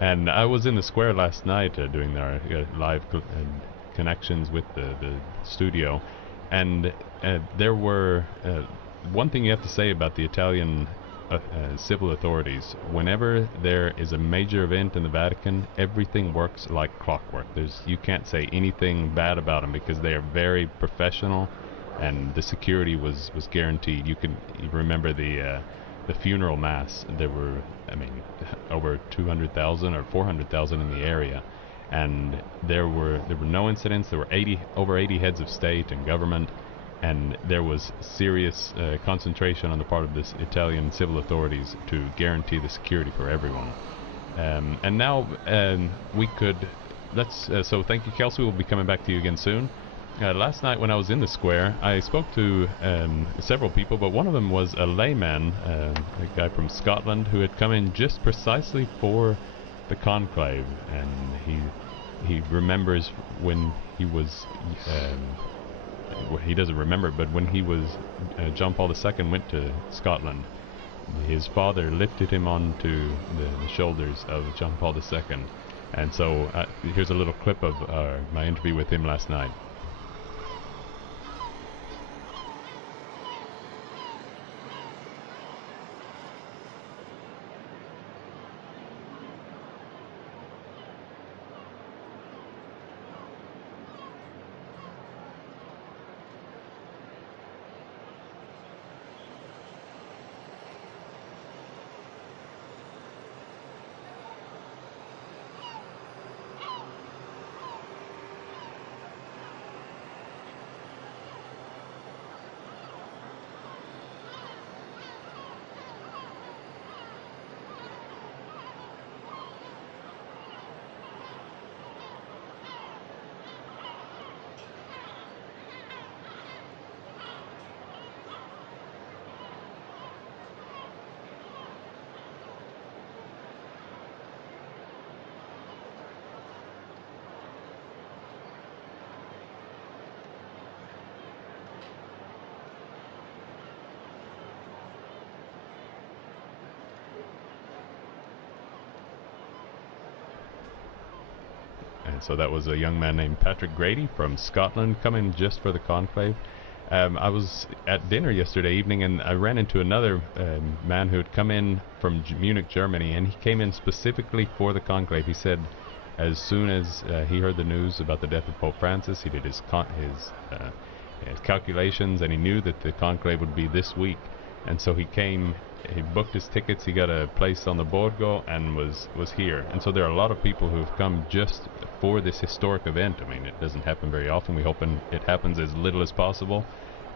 And I was in the square last night doing our live connections with the studio, and there were one thing you have to say about the Italian civil authorities. Whenever there is a major event in the Vatican, everything works like clockwork. You can't say anything bad about them because they are very professional, and the security was guaranteed. You remember the funeral mass. There were, I mean, over 200,000 or 400,000 in the area, and there were no incidents. There were over 80 heads of state and government, and there was serious concentration on the part of this Italian civil authorities to guarantee the security for everyone. And now we could. So thank you, Kelsey. We'll be coming back to you again soon. Last night when I was in the square, I spoke to several people, but one of them was a layman, a guy from Scotland who had come in just precisely for the conclave, and he remembers when he was, well, he doesn't remember, but when he was, John Paul II went to Scotland, his father lifted him onto the shoulders of John Paul II, and so here's a little clip of my interview with him last night. And so that was a young man named Patrick Grady from Scotland coming just for the conclave. I was at dinner yesterday evening, and I ran into another man who had come in from Munich, Germany, and he came in specifically for the conclave. He said as soon as he heard the news about the death of Pope Francis, he did his calculations, and he knew that the conclave would be this week. And so he came, he booked his tickets, he got a place on the Borgo, and was here. And so there are a lot of people who have come just for this historic event. I mean, it doesn't happen very often. We hope it happens as little as possible.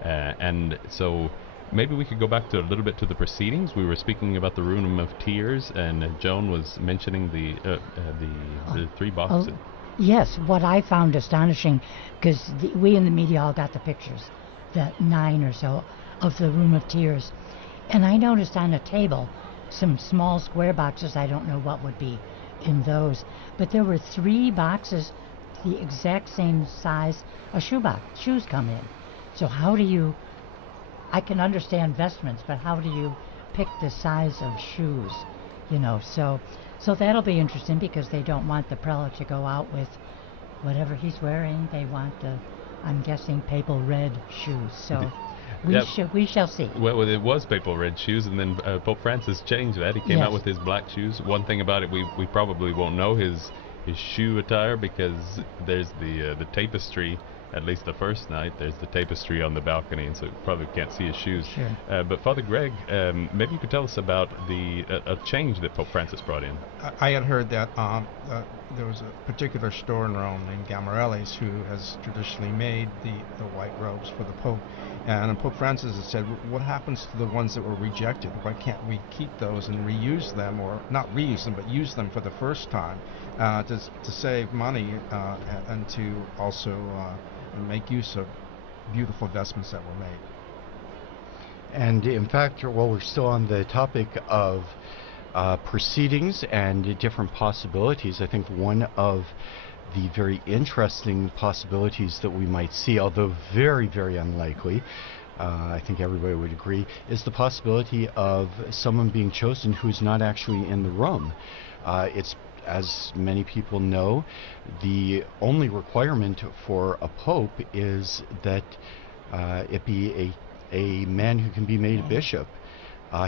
And so maybe we could go back to a little bit to the proceedings. We were speaking about the Room of Tears, and Joan was mentioning the three boxes. Yes, what I found astonishing, because we in the media all got the pictures, the 9 or so, of the Room of Tears. And I noticed on a table some small square boxes. I don't know what would be in those, but there were 3 boxes the exact same size a shoes come in. So how do you, I can understand vestments, but how do you pick the size of shoes? You know, so that'll be interesting, because they don't want the prelate to go out with whatever he's wearing. They want the, I'm guessing, papal red shoes. So we shall see. Well, it was papal red shoes, and then Pope Francis changed that. He came out with his black shoes. One thing about it, we probably won't know his shoe attire, because there's the tapestry. At least the first night, there's the tapestry on the balcony, and so you probably can't see his shoes. Sure. But Father Greg, maybe you could tell us about a change that Pope Francis brought in. I had heard that there was a particular store in Rome named Gamarelli's who has traditionally made the white robes for the Pope. And Pope Francis has said, what happens to the ones that were rejected? Why can't we keep those and reuse them, or not reuse them, but use them for the first time to save money and to also make use of beautiful vestments that were made. And in fact, while we're still on the topic of proceedings and different possibilities, I think one of the very interesting possibilities that we might see, although very, very unlikely, I think everybody would agree, is the possibility of someone being chosen who's not actually in the room. It's as many people know, the only requirement for a pope is that it be a man who can be made a bishop.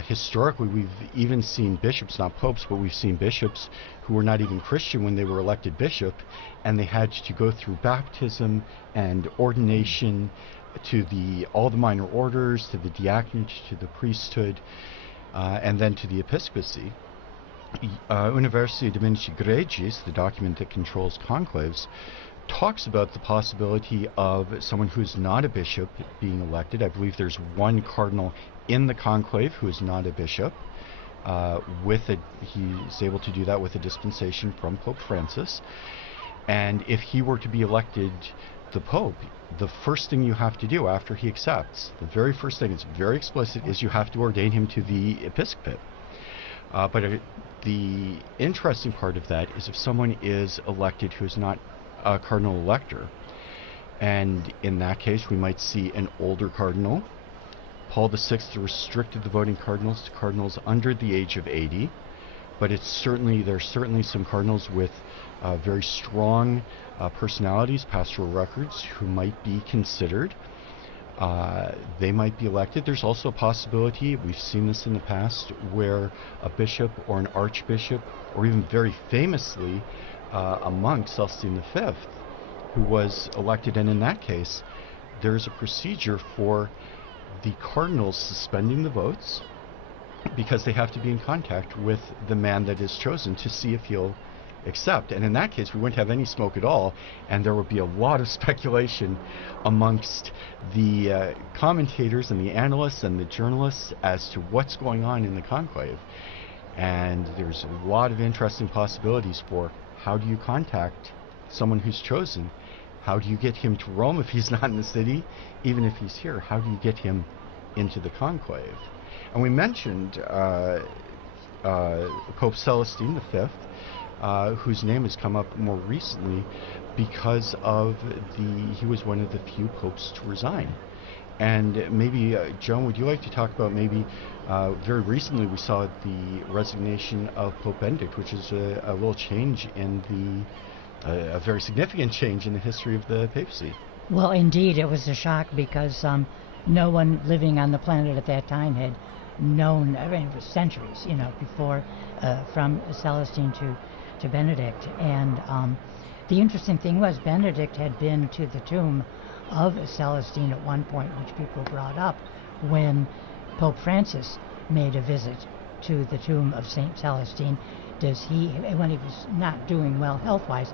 Historically, we've even seen bishops, not popes, but we've seen bishops who were not even Christian when they were elected bishop, and they had to go through baptism and ordination to all the minor orders, to the diaconate, to the priesthood, and then to the episcopacy. Universi Dominici Gregis, the document that controls conclaves, talks about the possibility of someone who is not a bishop being elected. I believe there's one cardinal in the conclave who is not a bishop. He's able to do that with a dispensation from Pope Francis. And if he were to be elected the Pope, the first thing you have to do after he accepts, the very first thing, it's very explicit, is you have to ordain him to the episcopate. But the interesting part of that is if someone is elected who is not a cardinal elector, and in that case we might see an older cardinal. Paul VI restricted the voting cardinals to cardinals under the age of 80, but there are certainly some cardinals with very strong personalities, pastoral records, who might be considered. They might be elected. There's also a possibility, we've seen this in the past, where a bishop or an archbishop, or even very famously a monk, Celestine V, who was elected, and in that case there's a procedure for the cardinals suspending the votes because they have to be in contact with the man that is chosen to see if he'll accept. And in that case we wouldn't have any smoke at all, and there would be a lot of speculation amongst the commentators and the analysts and the journalists as to what's going on in the conclave. And there's a lot of interesting possibilities for how do you contact someone who's chosen? How do you get him to Rome if he's not in the city? Even if he's here, how do you get him into the conclave? And we mentioned Pope Celestine V, whose name has come up more recently because he was one of the few popes to resign. And maybe, Joan, would you like to talk about maybe, very recently we saw the resignation of Pope Benedict, which is a little change in a very significant change in the history of the papacy. Well, indeed, it was a shock because no one living on the planet at that time had known, I mean, it was centuries, before, from Celestine to Benedict. And the interesting thing was Benedict had been to the tomb of Celestine at one point, which people brought up when Pope Francis made a visit to the tomb of Saint Celestine. When he was not doing well health-wise,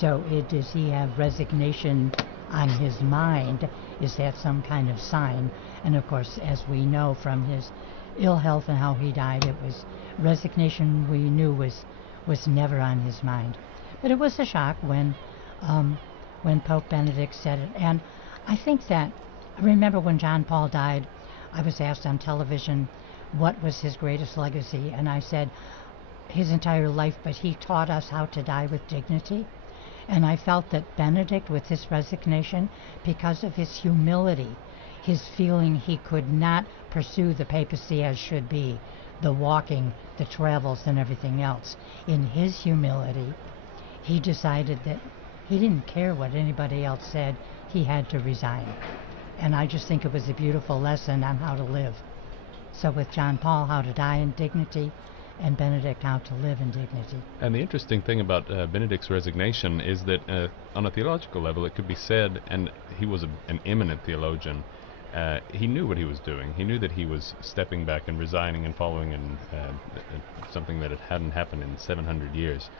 does he have resignation on his mind? Is that some kind of sign? And of course, as we know from his ill health and how he died, it was resignation we knew was never on his mind. But it was a shock when Pope Benedict said it. And I think that, I remember when John Paul died, I was asked on television what was his greatest legacy, and I said his entire life, but he taught us how to die with dignity. And I felt that Benedict, with his resignation, because of his humility, his feeling he could not pursue the papacy as should be, the walking, the travels, and everything else, in his humility, he decided that he didn't care what anybody else said, he had to resign. And I just think it was a beautiful lesson on how to live. So with John Paul, how to die in dignity, and Benedict, how to live in dignity. And the interesting thing about Benedict's resignation is that on a theological level it could be said, and he was an eminent theologian, he knew what he was doing. He knew that he was stepping back and resigning and following in something that hadn't happened in 700 years.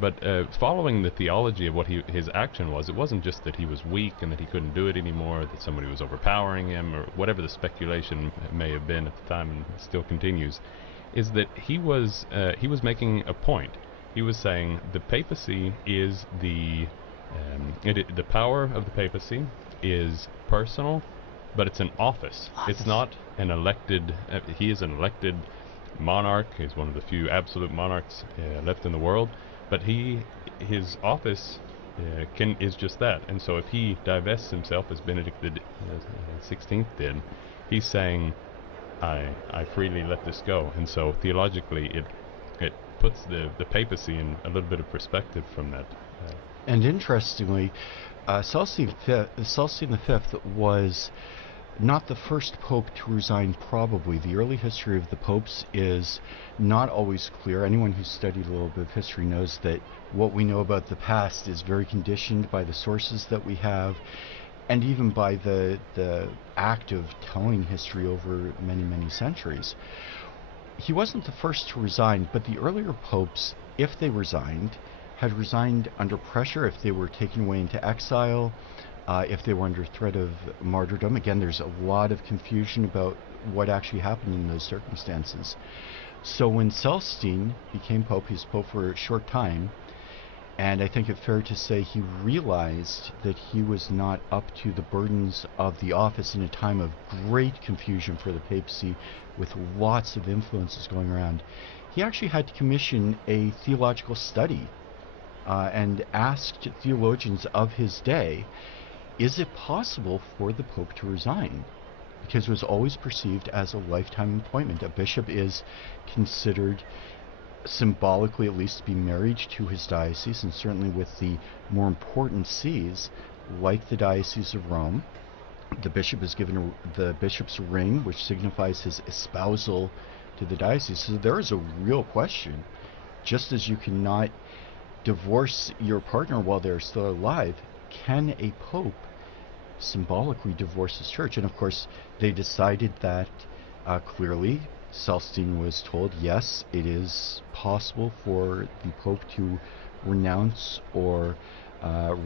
But following the theology of what his action was, it wasn't just that he was weak and that he couldn't do it anymore, that somebody was overpowering him, or whatever the speculation may have been at the time and still continues, is that he was making a point. He was saying the papacy is the power of the papacy is personal, but it's an office. It's not an elected. He is an elected monarch. He's one of the few absolute monarchs left in the world. But his office is just that. And so if he divests himself, as Benedict the 16th did, he's saying, I freely let this go. And so theologically puts the papacy in a little bit of perspective from that. And interestingly, Celestine V was not the first pope to resign, probably. The early history of the popes is not always clear. Anyone who's studied a little bit of history knows that what we know about the past is very conditioned by the sources that we have, and even by the act of telling history over many, many centuries. He wasn't the first to resign, but the earlier popes, if they resigned, had resigned under pressure, if they were taken away into exile, if they were under threat of martyrdom. Again, there's a lot of confusion about what actually happened in those circumstances. So when Celestine became pope, he was pope for a short time, and I think it's fair to say he realized that he was not up to the burdens of the office in a time of great confusion for the papacy, with lots of influences going around. He actually had to commission a theological study and asked theologians of his day, is it possible for the Pope to resign? Because it was always perceived as a lifetime appointment. A bishop is considered symbolically, at least, to be married to his diocese, and certainly with the more important sees, like the Diocese of Rome, the bishop is given the bishop's ring, which signifies his espousal to the diocese. So there is a real question. Just as you cannot divorce your partner while they're still alive, can a pope symbolically divorce his church? And of course, they decided that clearly. Celestine was told, yes, it is possible for the pope to renounce or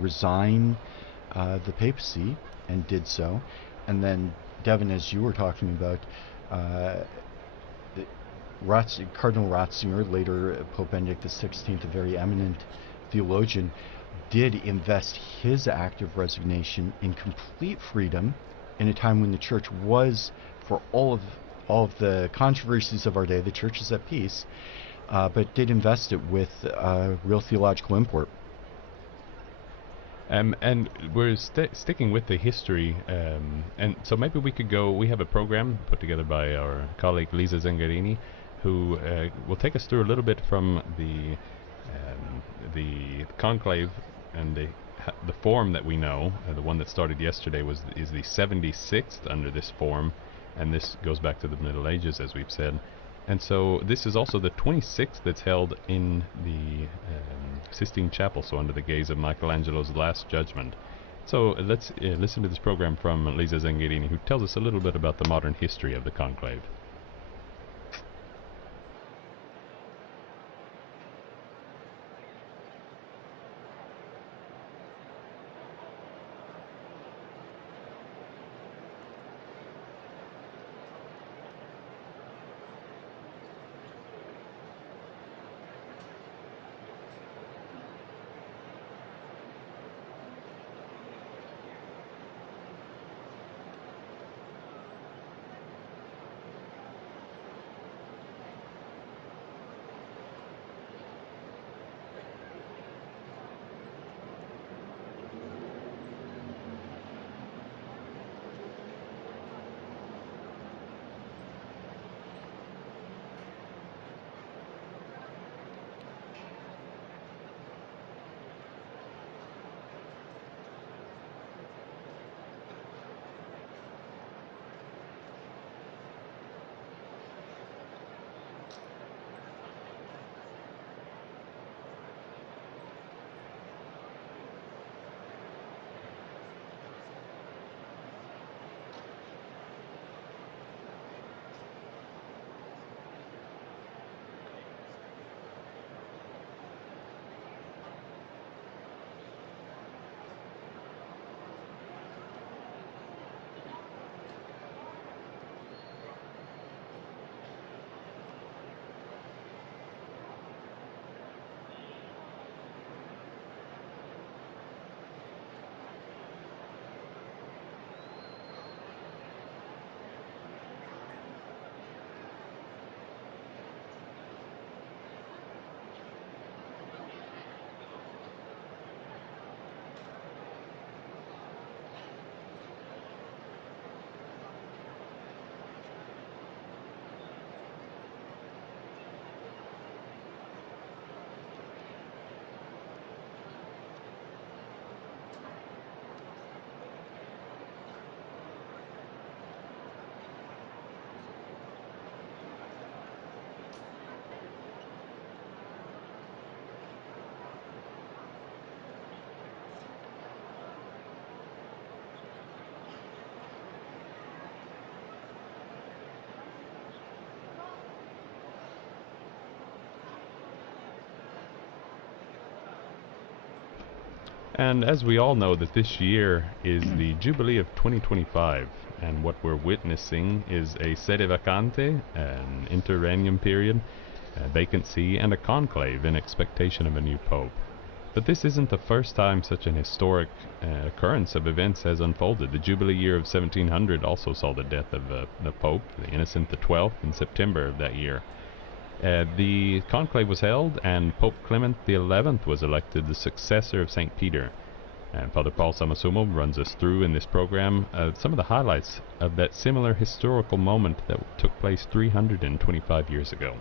resign the papacy, and did so. And then, Devin, as you were talking about, Cardinal Ratzinger, later Pope Benedict XVI, a very eminent theologian, did invest his act of resignation in complete freedom in a time when the church was, for all of the controversies of our day, the church is at peace, but did invest it with real theological import. And we're sticking with the history, and so maybe we could go. We have a program put together by our colleague Lisa Zengarini, who will take us through a little bit from the conclave and the form that we know. The one that started yesterday is the 76th under this form, and this goes back to the Middle Ages, as we've said. And so this is also the 26th that's held in the Sistine Chapel, so under the gaze of Michelangelo's Last Judgment. So let's listen to this program from Lisa Zengarini, who tells us a little bit about the modern history of the conclave. And as we all know that this year is the Jubilee of 2025, and what we're witnessing is a sede vacante, an interregnum period, a vacancy, and a conclave in expectation of a new pope. But this isn't the first time such an historic occurrence of events has unfolded. The Jubilee year of 1700 also saw the death of the Pope, the Innocent XII, in September of that year. The conclave was held, and Pope Clement XI was elected the successor of St. Peter. And Father Paul Samasumo runs us through in this program some of the highlights of that similar historical moment that took place 325 years ago.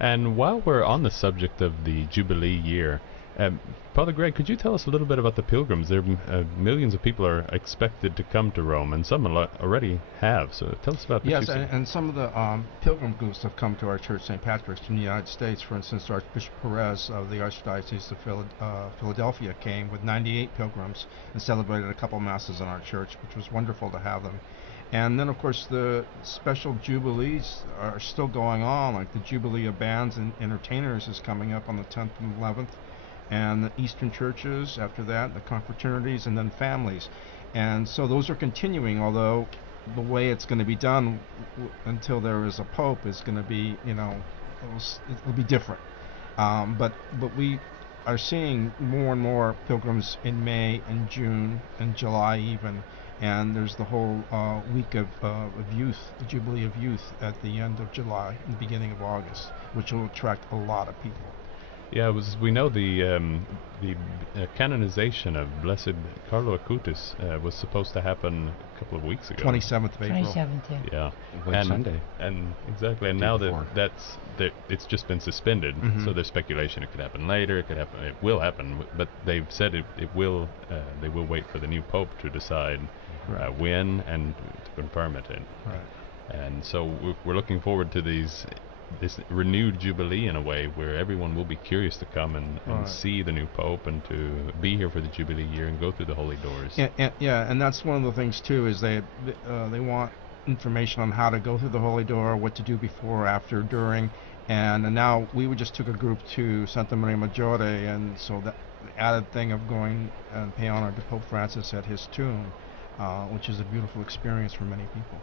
And while we're on the subject of the Jubilee year, Father Greg, could you tell us a little bit about the pilgrims? There, millions of people are expected to come to Rome, and some already have. So tell us about the Yes, Crusade. and some of the pilgrim groups have come to our church, St. Patrick's, from the United States. For instance, Archbishop Perez of the Archdiocese of Philadelphia came with 98 pilgrims and celebrated a couple masses in our church, which was wonderful to have them. And then, of course, the special jubilees are still going on, like the Jubilee of Bands and Entertainers is coming up on the 10th and 11th, and the Eastern churches after that, the confraternities, and then families. And so those are continuing, although the way it's going to be done until there is a pope is going to be, it'll be different. But we are seeing more and more pilgrims in May and June and July even. And there's the whole week of youth, the Jubilee of Youth, at the end of July and beginning of August, which will attract a lot of people. Yeah, we know the canonization of Blessed Carlo Acutis was supposed to happen a couple of weeks ago. 27th of April. 27th, yeah. Yeah, Like Sunday. And exactly, and Day now before. it's just been suspended. Mhm. So there's speculation it could happen later. It will happen, but they've said it will. They will wait for the new pope to decide Right. when and to confirm it. Right. And so we're looking forward to this renewed jubilee in a way where everyone will be curious to come and Right. see the new pope and to be here for the jubilee year and go through the holy doors. And that's one of the things too, is they want information on how to go through the holy door, what to do before, after, during, and now we just took a group to Santa Maria Maggiore, and so that the added thing of going and pay honor to Pope Francis at his tomb, which is a beautiful experience for many people.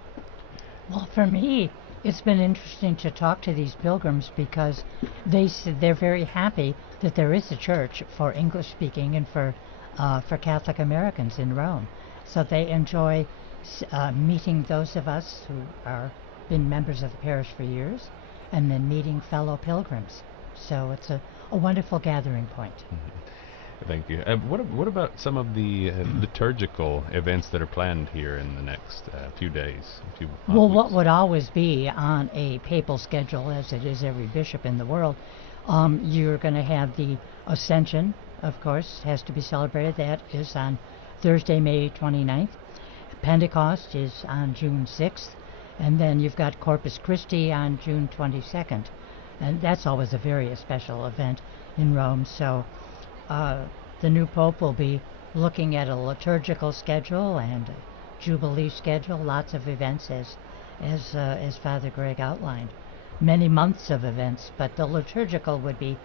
Well, for me, it's been interesting to talk to these pilgrims because they said they're very happy that there is a church for English speaking and for Catholic Americans in Rome. So they enjoy meeting those of us who are been members of the parish for years, and then meeting fellow pilgrims. So it's a wonderful gathering point. Thank you. What about some of the liturgical events that are planned here in the next few days? Well, what would always be on a papal schedule, as it is every bishop in the world, you're going to have the Ascension, of course, has to be celebrated. That is on Thursday, May 29th. Pentecost is on June 6th. And then you've got Corpus Christi on June 22nd. And that's always a very special event in Rome. So the new pope will be looking at a liturgical schedule and a jubilee schedule, lots of events as Father Greg outlined. Many months of events, but the liturgical would be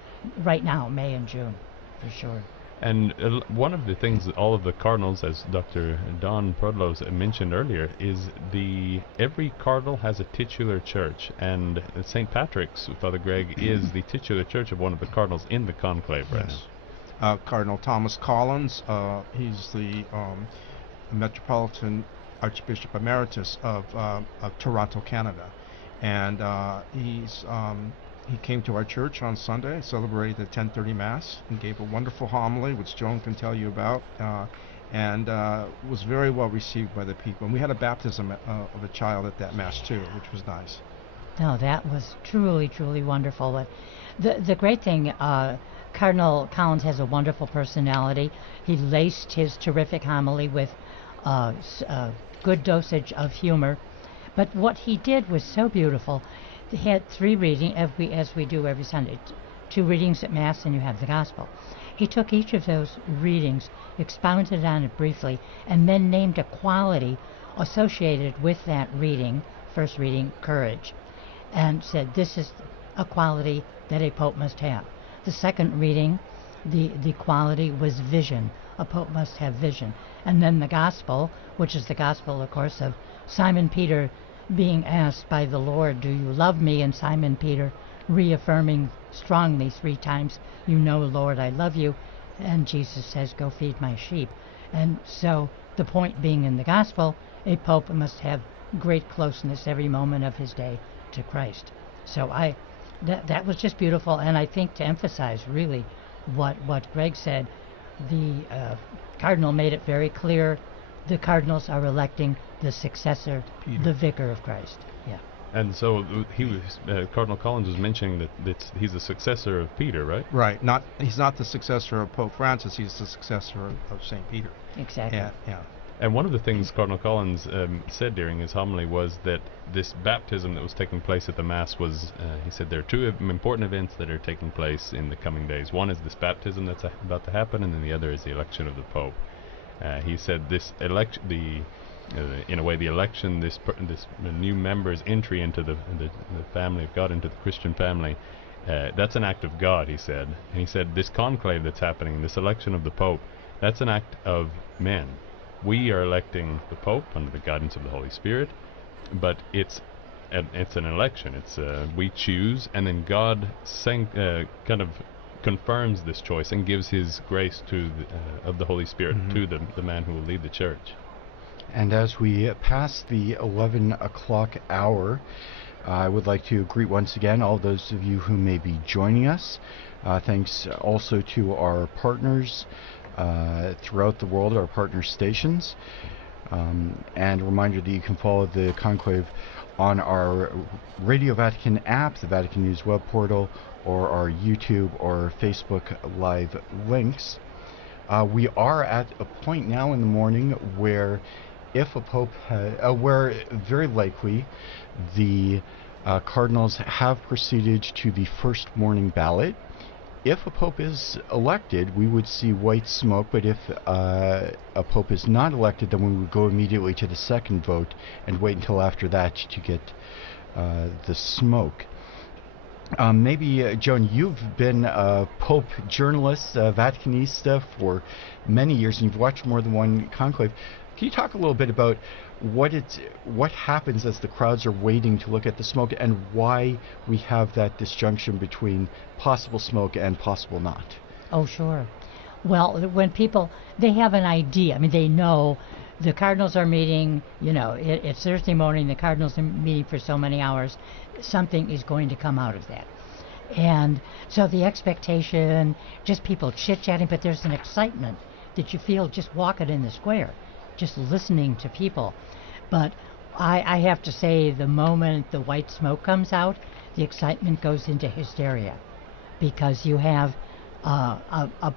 right now, May and June, for sure. And one of the things that all of the cardinals, as Dr. Don Prodlos mentioned earlier, is every cardinal has a titular church, and St. Patrick's, Father Greg, is the titular church of one of the cardinals in the conclave right now. Cardinal Thomas Collins, he's the Metropolitan Archbishop Emeritus of Toronto, Canada, and he came to our church on Sunday, celebrated the 10:30 Mass, and gave a wonderful homily, which Joan can tell you about, and was very well received by the people. And we had a baptism of a child at that Mass too, which was nice. No, that was truly, truly wonderful. The great thing, Cardinal Collins has a wonderful personality. He laced his terrific homily with a good dosage of humor. But what he did was so beautiful. He had 3 readings, as we do every Sunday. 2 readings at Mass, and you have the Gospel. He took each of those readings, expounded on it briefly, and then named a quality associated with that reading, first reading, courage, and said this is a quality that a pope must have. The second reading, the quality was vision. A pope must have vision. And then the Gospel, which is the Gospel, of course, of Simon Peter being asked by the Lord, do you love me? And Simon Peter reaffirming strongly 3 times, you know, Lord, I love you. And Jesus says, go feed my sheep. And so the point being in the Gospel, a pope must have great closeness every moment of his day to Christ. So that was just beautiful. And I think to emphasize really what Greg said, the Cardinal made it very clear the Cardinals are electing the successor, Peter. the Vicar of Christ. Yeah. And so he was Cardinal Collins was mentioning that he's a successor of Peter, right? Right. He's not the successor of Pope Francis. He's the successor of Saint Peter. Exactly. Yeah. And one of the things Cardinal Collins said during his homily was that this baptism that was taking place at the Mass was, he said, there are two important events that are taking place in the coming days. One is this baptism that's about to happen, and then the other is the election of the Pope. He said this election, in a way, the election, this new member's entry into the family of God, into the Christian family, that's an act of God, he said. And he said this conclave that's happening, this election of the Pope, that's an act of men. We are electing the Pope under the guidance of the Holy Spirit, but it's an election. It's we choose, and then God kind of confirms this choice and gives His grace of the Holy Spirit to the man who will lead the Church. And as we pass the 11 o'clock hour, I would like to greet once again all those of you who may be joining us. Thanks also to our partners throughout the world, our partner stations. And a reminder that you can follow the Conclave on our Radio Vatican app, the Vatican News web portal, or our YouTube or Facebook Live links. We are at a point now in the morning where if a pope where very likely the cardinals have proceeded to the first morning ballot. If a pope is elected, we would see white smoke, but if a pope is not elected, then we would go immediately to the second vote and wait until after that to get the smoke. Maybe, Joan, you've been a Pope journalist, Vaticanista, for many years, and you've watched more than one conclave. Can you talk a little bit about what happens as the crowds are waiting to look at the smoke, and why we have that disjunction between possible smoke and possible not? Oh, sure. Well, when people, they have an idea. I mean, they know the cardinals are meeting, it's Thursday morning, the cardinals are meeting for so many hours. Something is going to come out of that. And so the expectation, just people chit-chatting, but there's an excitement that you feel just walking in the square, just listening to people. But I have to say, the moment the white smoke comes out, the excitement goes into hysteria, because you have a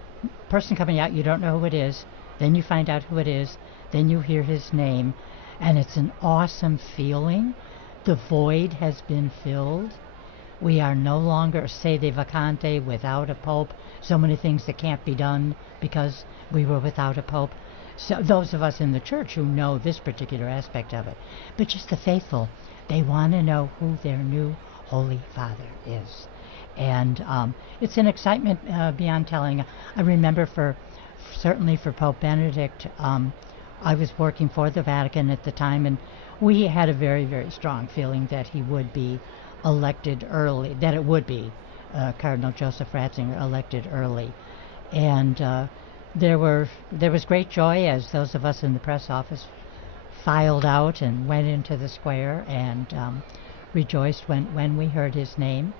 person coming out, you don't know who it is, then you find out who it is, then you hear his name, and it's an awesome feeling. The void has been filled. We are no longer sede vacante, without a pope. So many things that can't be done because we were without a pope. So those of us in the church who know this particular aspect of it. But just the faithful, they want to know who their new Holy Father is. And it's an excitement beyond telling. I remember certainly for Pope Benedict, I was working for the Vatican at the time, and we had a very, very strong feeling that he would be elected early, that it would be Cardinal Joseph Ratzinger elected early. And there was great joy as those of us in the press office filed out and went into the square and rejoiced when we heard his name.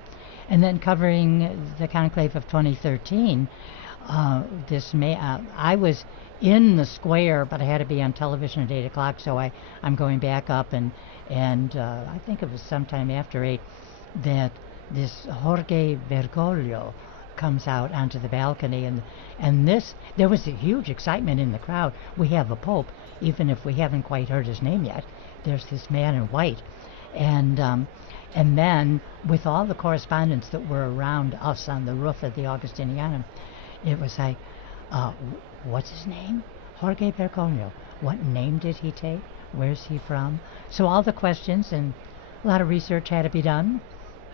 And then covering the conclave of 2013, I was in the square, but I had to be on television at 8 o'clock, so I'm going back up, and I think it was sometime after 8 that this Jorge Bergoglio comes out onto the balcony, and there was a huge excitement in the crowd. We have a pope, even if we haven't quite heard his name yet. There's this man in white, and then with all the correspondents that were around us on the roof of the Augustinianum, it was like, what's his name? Jorge Bergoglio. What name did he take? Where's he from? So all the questions, and a lot of research had to be done,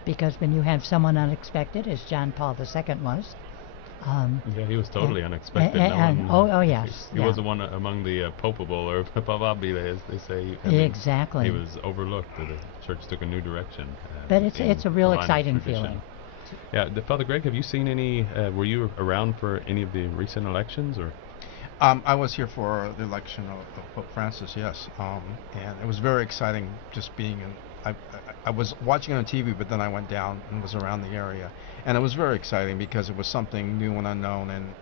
because when you have someone unexpected, as John Paul II was. Yeah, he was totally unexpected. Oh yes. He wasn't one among the popable or papabile, as they say. Exactly. He was overlooked. The church took a new direction. But it's a real exciting feeling. Yeah, Father Greg, have you seen any? Were you around for any of the recent elections, or? I was here for the election of Pope Francis, yes, and it was very exciting just being in. I was watching it on TV, but then I went down and was around the area, and it was very exciting because it was something new and unknown, and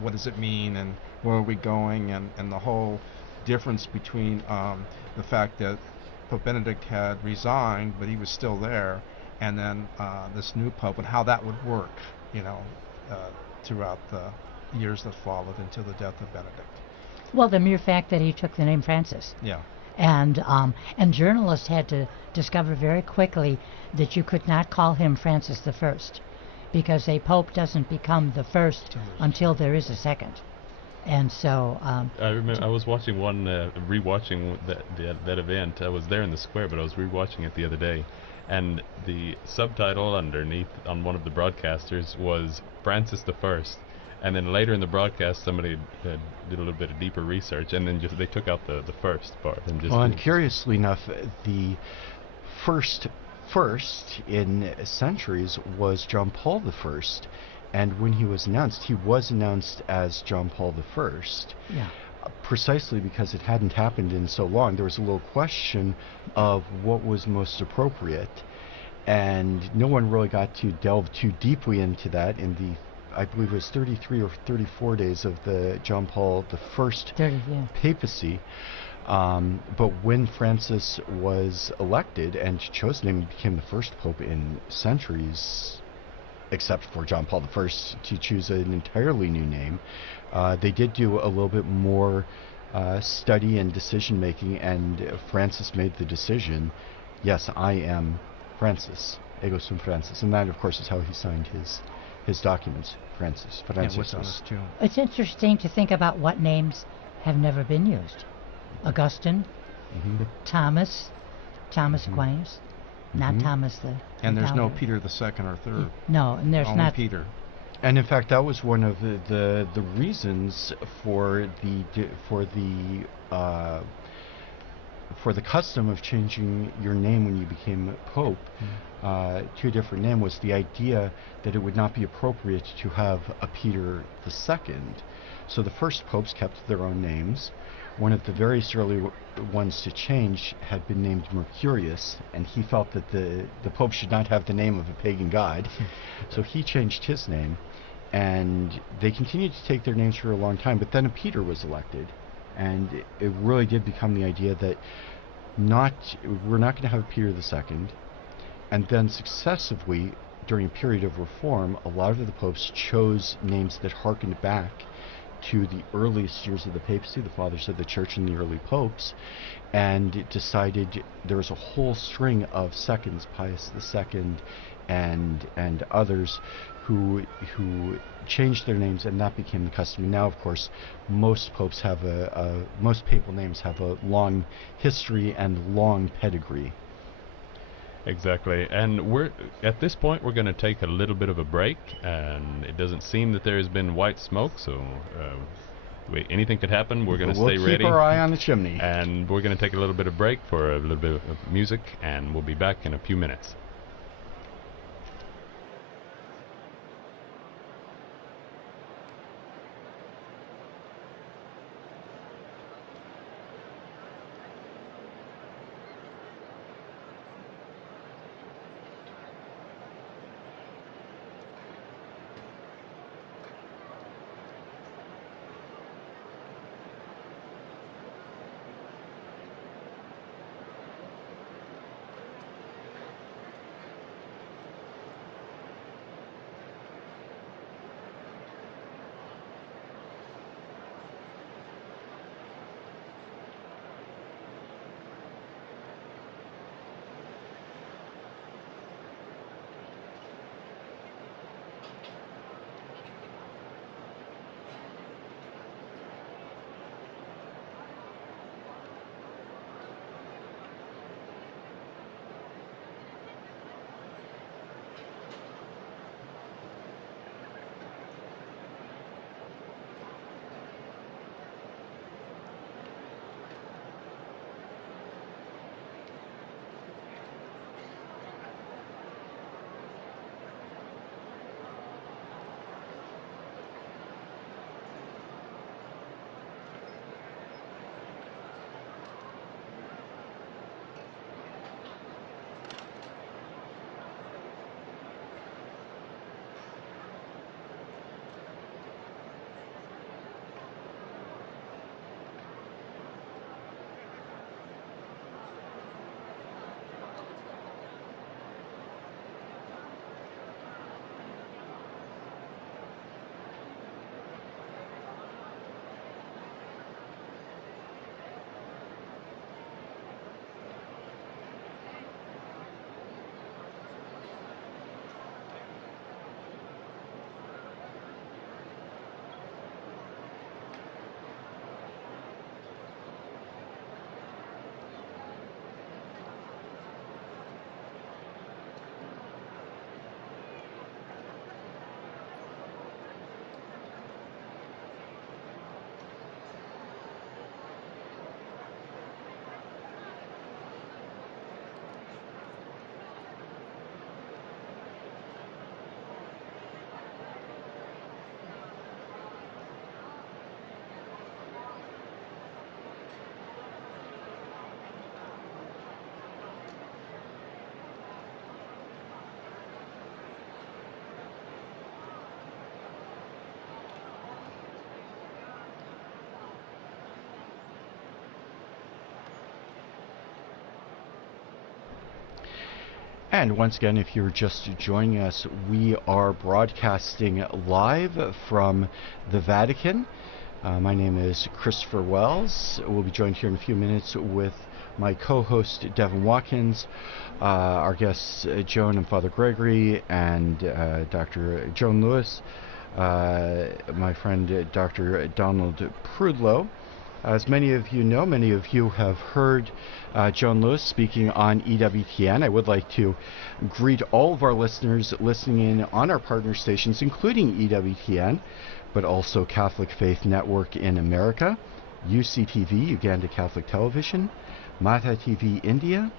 what does it mean, and where are we going, and the whole difference between the fact that Pope Benedict had resigned, but he was still there, and then this new pope, and how that would work, throughout the years that followed until the death of Benedict. Well, the mere fact that he took the name Francis. Yeah. And journalists had to discover very quickly that you could not call him Francis the First, because a pope doesn't become the first until there is a second. And so I remember I was watching rewatching that event. I was there in the square, but I was rewatching it the other day, and the subtitle underneath on one of the broadcasters was Francis the First. And then later in the broadcast, somebody did a little bit of deeper research, and then they took out the first part. And curiously enough, the first in centuries was John Paul I, and when he was announced as John Paul I. Yeah. Precisely because it hadn't happened in so long. There was a little question of what was most appropriate, and no one really got to delve too deeply into that in the, I believe it was 33 or 34 days of the John Paul I papacy. But when Francis was elected and chosen him, he became the first pope in centuries, except for John Paul I, to choose an entirely new name. They did do a little bit more study and decision making, and Francis made the decision, yes, I am Francis, ego sum Francis. And that, of course, is how he signed his documents, Francis. Yeah, what's on his tomb. It's interesting to think about what names have never been used. Augustine, Thomas Aquinas, not Thomas the... And there's no Peter the Second or Third. No, and there's only not... Peter. And in fact, that was one of the reasons for the custom of changing your name when you became pope to a different name, was the idea that it would not be appropriate to have a Peter II. So the first popes kept their own names. One of the very early ones to change had been named Mercurius, and he felt that the pope should not have the name of a pagan god. So he changed his name, and they continued to take their names for a long time, but then a Peter was elected, and it really did become the idea that we're not going to have a Peter II. And then successively, during a period of reform, a lot of the popes chose names that harkened back to the earliest years of the papacy, the fathers of the church and the early popes, and decided there was a whole string of seconds, Pius II and others, who changed their names, and that became the custom. And now, of course, most popes have most papal names have a long history and long pedigree. Exactly, and at this point we're going to take a little bit of a break, and it doesn't seem that there has been white smoke, so anything could happen. We're going to stay ready. We'll keep our eye on the chimney. And we're going to take a little bit of break for a little bit of music, and we'll be back in a few minutes. And once again, if you're just joining us, we are broadcasting live from the Vatican. My name is Christopher Wells. We'll be joined here in a few minutes with my co-host Devin Watkins, our guests Joan and Father Gregory, and Dr. Joan Lewis, my friend Dr. Donald Prudlow. As many of you know, many of you have heard Joan Lewis speaking on EWTN. I would like to greet all of our listeners listening in on our partner stations, including EWTN, but also Catholic Faith Network in America, UCTV, Uganda Catholic Television, Mata TV India,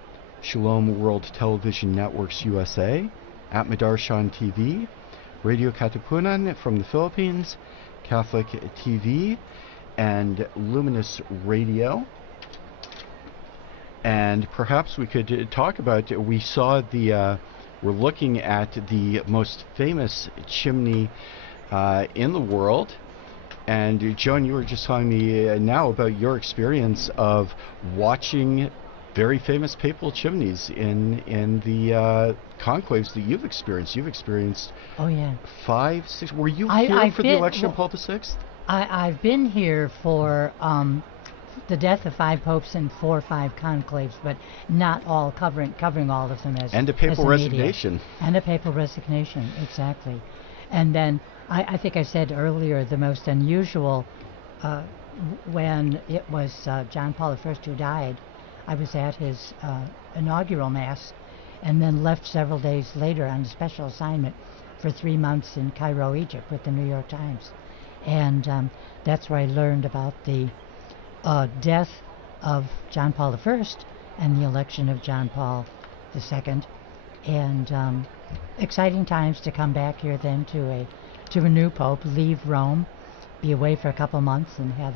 Shalom World Television Networks USA, Atmadarshan TV, Radio Katipunan from the Philippines, Catholic TV, and Luminous Radio. And perhaps we could talk about, we saw we're looking at the most famous chimney in the world. And Joan, you were just telling me now about your experience of watching very famous papal chimneys in the conclaves that you've experienced. You've experienced 5, 6. Were you here for the election of Paul VI? I've been here for the death of 5 popes and 4 or 5 conclaves, but not all covering all of them and a papal resignation. And a papal resignation, exactly. And then I think I said earlier the most unusual when it was John Paul I who died. I was at his inaugural mass, and then left several days later on a special assignment for 3 months in Cairo, Egypt, with the New York Times. And that's where I learned about the death of John Paul I and the election of John Paul II. And exciting times to come back here then to a new pope, leave Rome, be away for a couple months, and have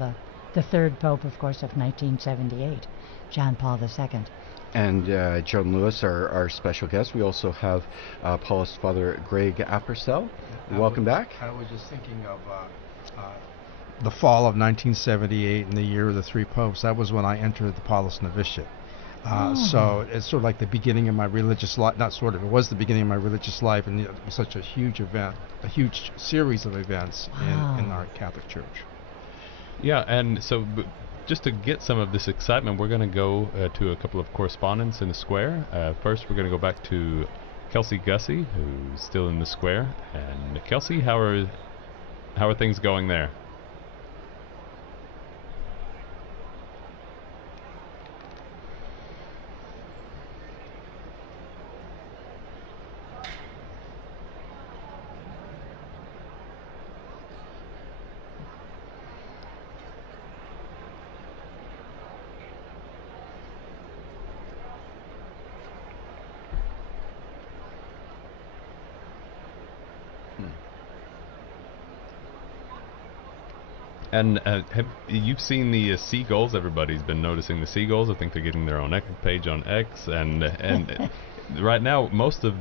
the third pope, of course, of 1978, John Paul II. And Joan Lewis, our special guest. We also have Paulist Father Greg Appercell. Welcome back. I was just thinking of the fall of 1978 and the year of the 3 popes. That was when I entered the Paulist novitiate. So it's sort of like the beginning of my religious life. Not sort of, it was the beginning of my religious life, and it was such a huge event, a huge series of events in our Catholic Church. Yeah, and so just to get some of this excitement, we're going to go to a couple of correspondents in the square. First, we're going to go back to Kelsey Gussie, who's still in the square. And Kelsey, how are things going there? And you've seen the seagulls? Everybody's been noticing the seagulls. I think they're getting their own page on X. And right now, most of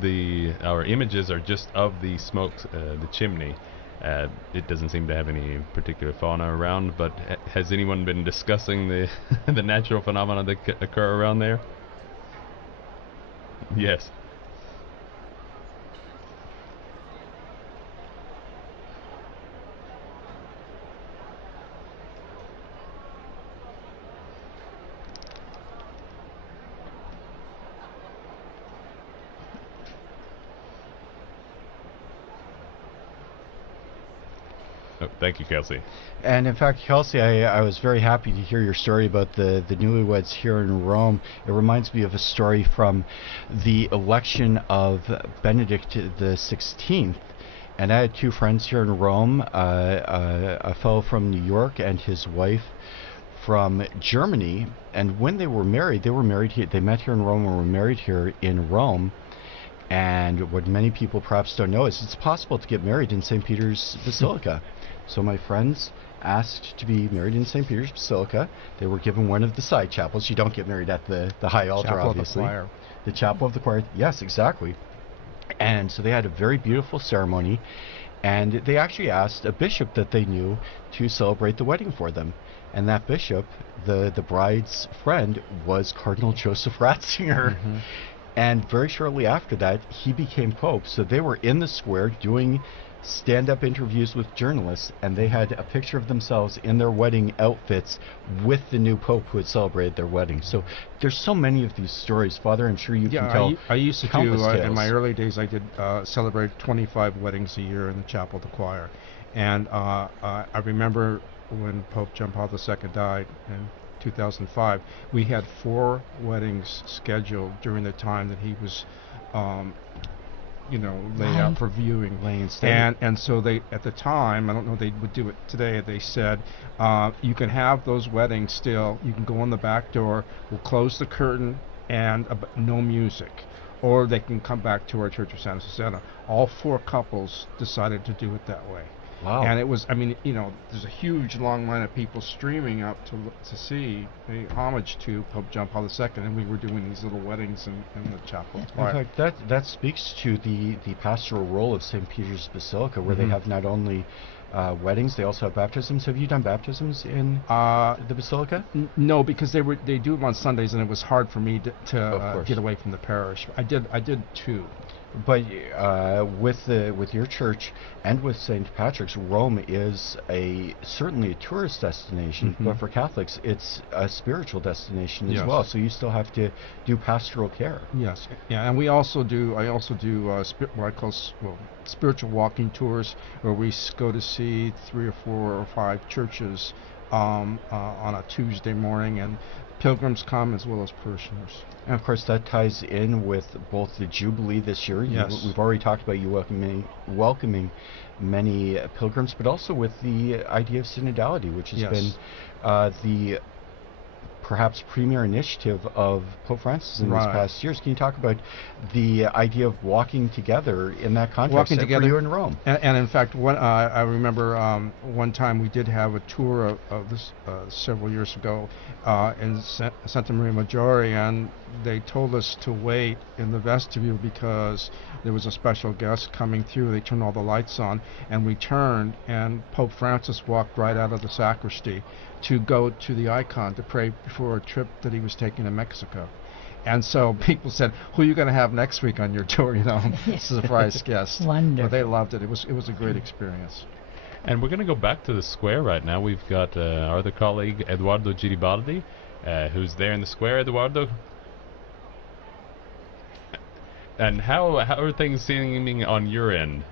our images are just of the smoke, the chimney. It doesn't seem to have any particular fauna around. But has anyone been discussing the the natural phenomena that occur around there? Yes. Oh, thank you, Kelsey. And in fact, Kelsey, I was very happy to hear your story about the newlyweds here in Rome. It reminds me of a story from the election of Benedict XVI. And I had 2 friends here in Rome, a fellow from New York and his wife from Germany. And when they were married here. They met here in Rome and were married here in Rome. And what many people perhaps don't know is it's possible to get married in St. Peter's Basilica. So my friends asked to be married in St. Peter's Basilica. They were given one of the side chapels. You don't get married at the high altar, Chapel obviously. Of the choir. The chapel of the choir. Yes, exactly. And so they had a very beautiful ceremony. And they actually asked a bishop that they knew to celebrate the wedding for them. And that bishop, the bride's friend, was Cardinal Joseph Ratzinger. Mm-hmm. And very shortly after that, he became Pope. So they were in the square doing stand-up interviews with journalists, and they had a picture of themselves in their wedding outfits with the new Pope who had celebrated their wedding. So there's so many of these stories. Father, I'm sure you can tell I used to countless do, tales. in my early days, I did celebrate 25 weddings a year in the chapel of the choir. And I remember when Pope John Paul II died in 2005, we had 4 weddings scheduled during the time that he was laid out for viewing. And so they, at the time, I don't know if they would do it today, they said, you can have those weddings still, you can go in the back door, we'll close the curtain, and no music. Or they can come back to our Church of Santa Susana. All 4 couples decided to do it that way. Wow. And it was, there's a huge long line of people streaming up to see a homage to Pope John Paul II, and we were doing these little weddings in the chapel. In fact, that speaks to the pastoral role of St. Peter's Basilica, where they have not only weddings, they also have baptisms. Have you done baptisms in the Basilica? No, because they do them on Sundays, and it was hard for me to get away from the parish. I did 2. But with your church and with St. Patrick's, Rome is certainly a tourist destination, but for Catholics, it's a spiritual destination as well. So you still have to do pastoral care. Yes, yeah, and I also do what I call spiritual walking tours, where we go to see 3 or 4 or 5 churches on a Tuesday morning, and pilgrims come as well as parishioners. And of course that ties in with both the Jubilee this year. Yes. We've already talked about you welcoming many pilgrims, but also with the idea of synodality, which has been the perhaps premier initiative of Pope Francis in these past years. Can you talk about the idea of walking together in that context? Walking together for you in Rome. And in fact, I remember one time we did have a tour of this several years ago in Santa Maria Maggiore, and they told us to wait in the vestibule because there was a special guest coming through. They turned all the lights on, and we turned, and Pope Francis walked right out of the sacristy to go to the icon to pray before a trip that he was taking to Mexico. And so people said, who are you going to have next week on your tour, surprise guest. Wonderful. But they loved it. It was a great experience. And we're going to go back to the square right now. We've got our other colleague, Eduardo Giribaldi, who's there in the square. Eduardo? And how are things seeming on your end?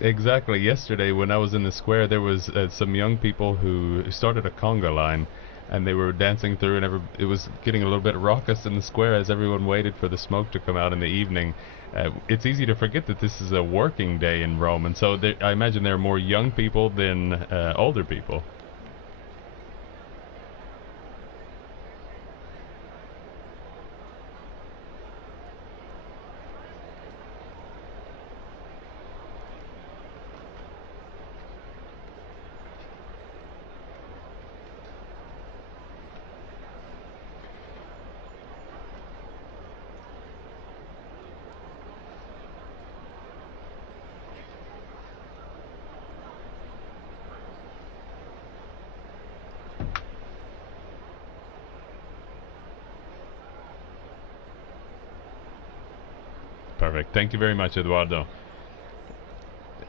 Exactly. Yesterday, when I was in the square, there was some young people who started a conga line, and they were dancing through, and it was getting a little bit raucous in the square as everyone waited for the smoke to come out in the evening. It's easy to forget that this is a working day in Rome, and so I imagine there are more young people than older people. Perfect. Thank you very much, Eduardo.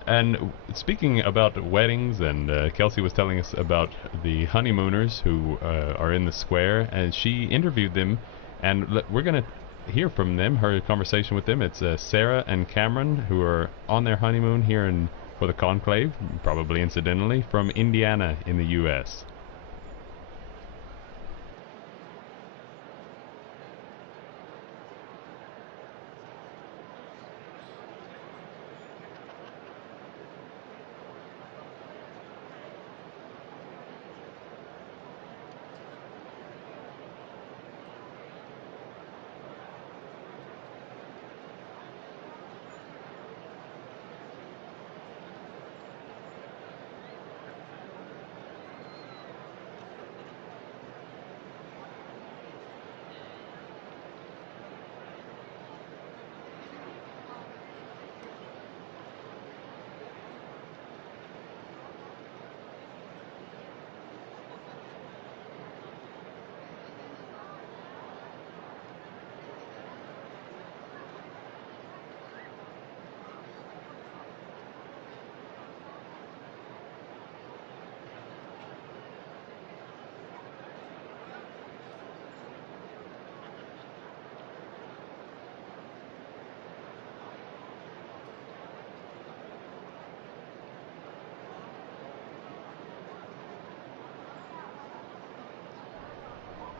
And speaking about weddings, and Kelsey was telling us about the honeymooners who are in the square, and she interviewed them, and we're going to hear from them, her conversation with them. It's Sarah and Cameron, who are on their honeymoon here for the Conclave, probably incidentally, from Indiana in the U.S.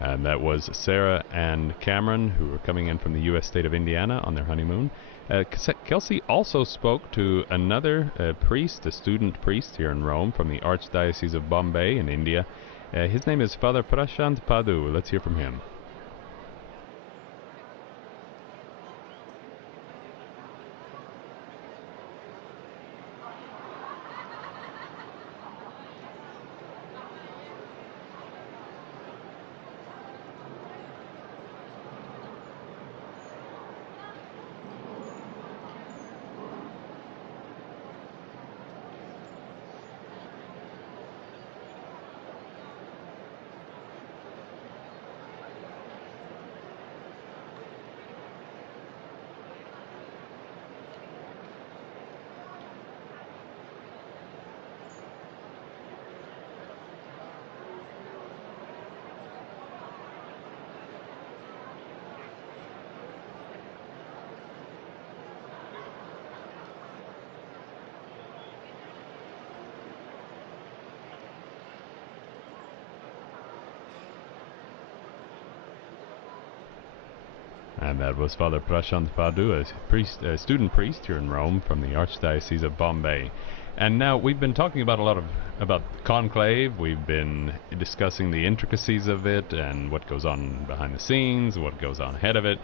And that was Sarah and Cameron, who were coming in from the U.S. state of Indiana on their honeymoon. Kelsey also spoke to another priest, a student priest here in Rome from the Archdiocese of Bombay in India. His name is Father Prashant Padu. Let's hear from him. And that was Father Prashant Padu, a student priest here in Rome from the Archdiocese of Bombay. And now we've been talking about about Conclave. We've been discussing the intricacies of it and what goes on behind the scenes, what goes on ahead of it.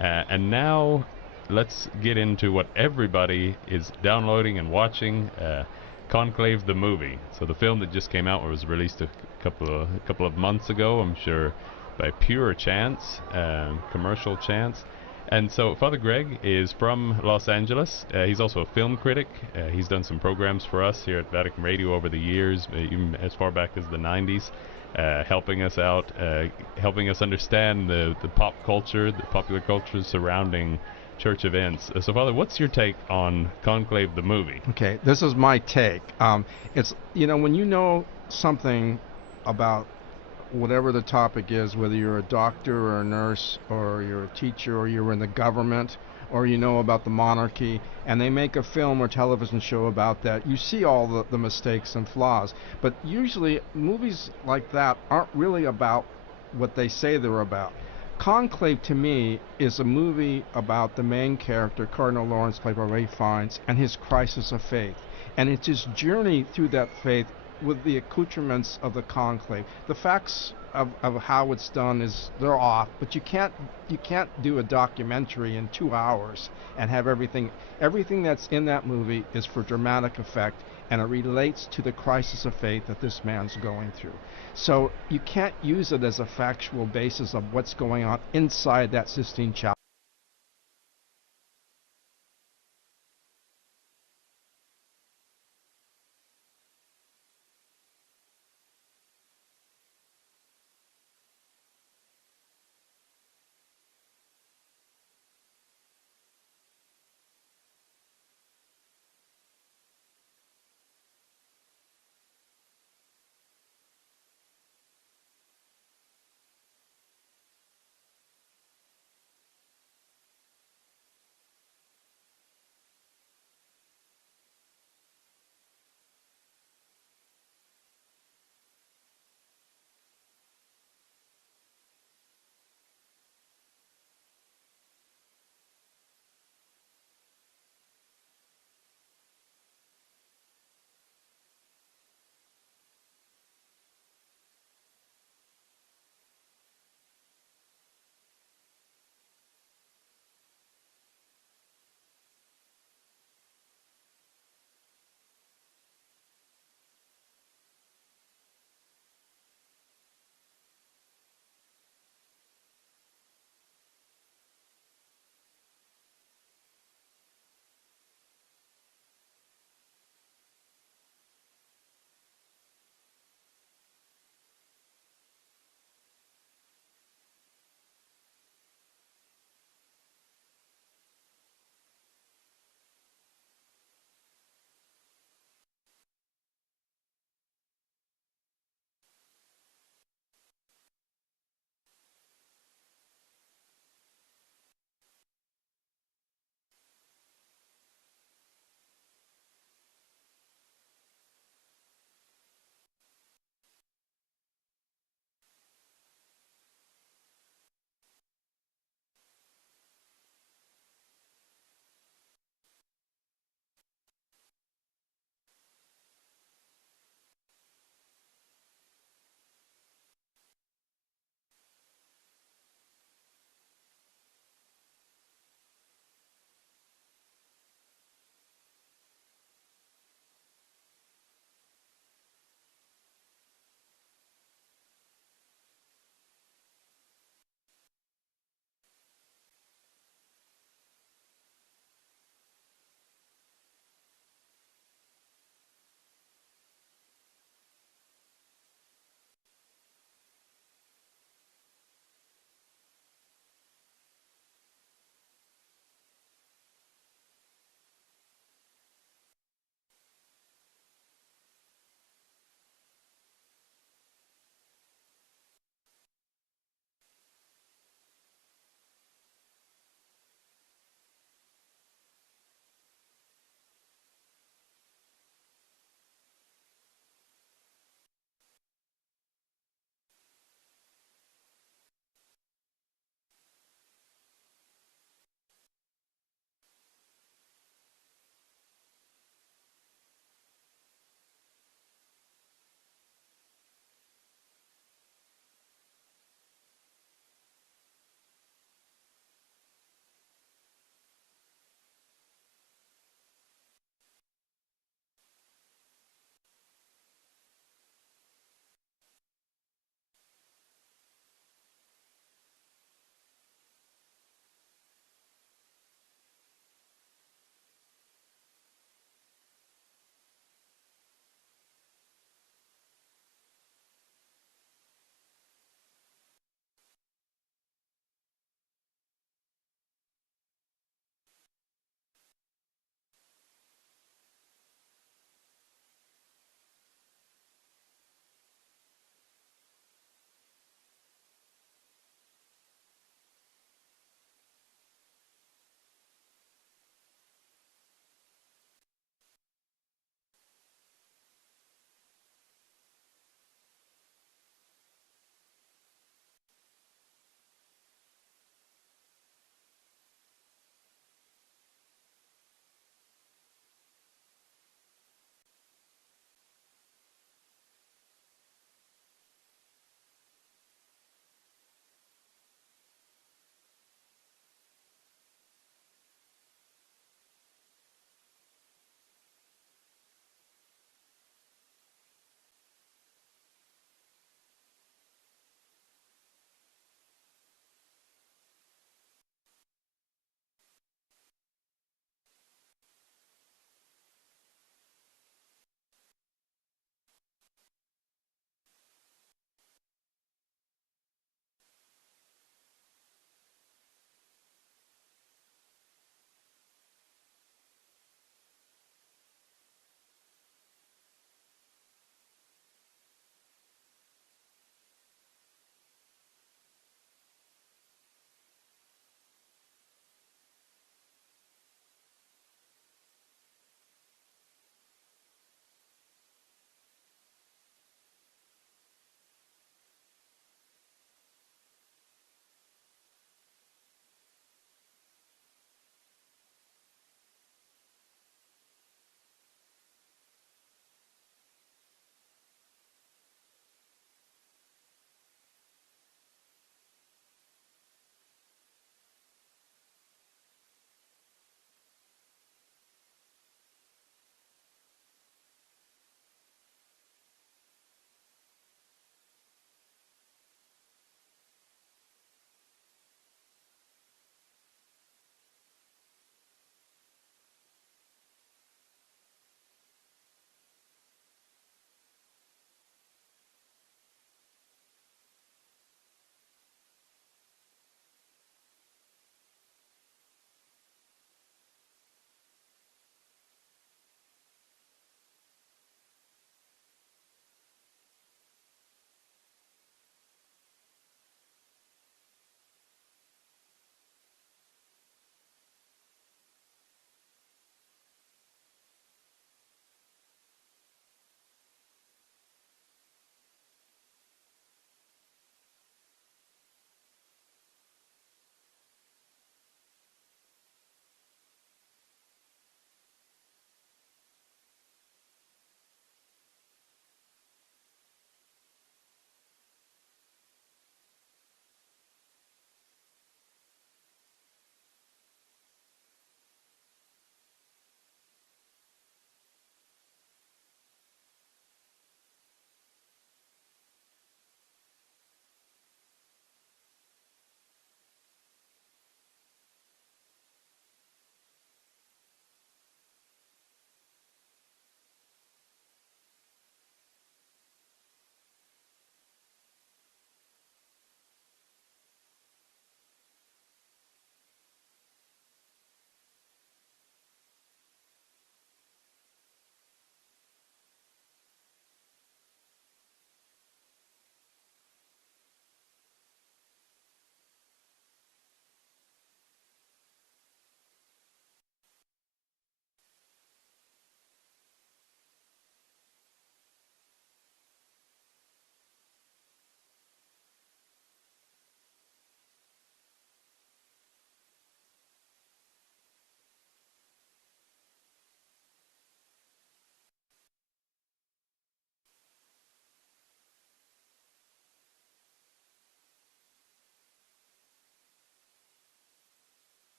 And now let's get into what everybody is downloading and watching. Conclave the movie. So the film that just came out was released a couple of months ago, I'm sure by pure chance, commercial chance. And so Father Greg is from Los Angeles. He's also a film critic. He's done some programs for us here at Vatican Radio over the years, even as far back as the 90s, helping us out, helping us understand the pop culture, the popular culture surrounding church events. So Father, what's your take on Conclave the movie? Okay, this is my take. It's, when you know something about whatever the topic is, whether you're a doctor or a nurse or you're a teacher or you're in the government or you know about the monarchy, and they make a film or television show about that, you see all the mistakes and flaws. But usually movies like that aren't really about what they say they're about. Conclave, to me, is a movie about the main character, Cardinal Lawrence, played by Ray Fiennes, and his crisis of faith. And it's his journey through that faith with the accoutrements of the conclave. The facts of how it's done they're off, but you can't do a documentary in 2 hours and have everything that's in that movie is for dramatic effect, and it relates to the crisis of faith that this man's going through. So you can't use it as a factual basis of what's going on inside that Sistine Chapel.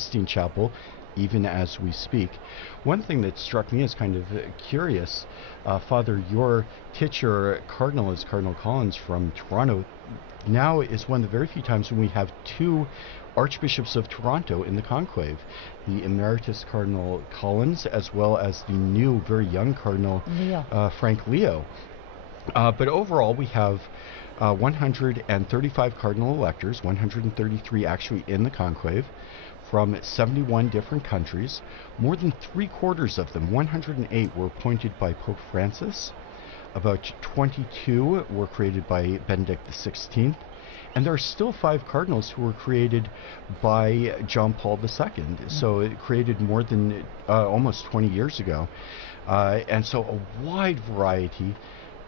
Sistine Chapel, even as we speak. One thing that struck me as kind of curious, Father, your titular cardinal is Cardinal Collins from Toronto. Now is one of the very few times when we have two Archbishops of Toronto in the conclave, the Emeritus Cardinal Collins as well as the new, very young Cardinal Frank Leo. But overall, we have 135 cardinal electors, 133 actually in the conclave, from 71 different countries. More than 3/4 of them, 108, were appointed by Pope Francis. About 22 were created by Benedict XVI. And there are still 5 cardinals who were created by John Paul II. So it created more than almost 20 years ago. And so a wide variety.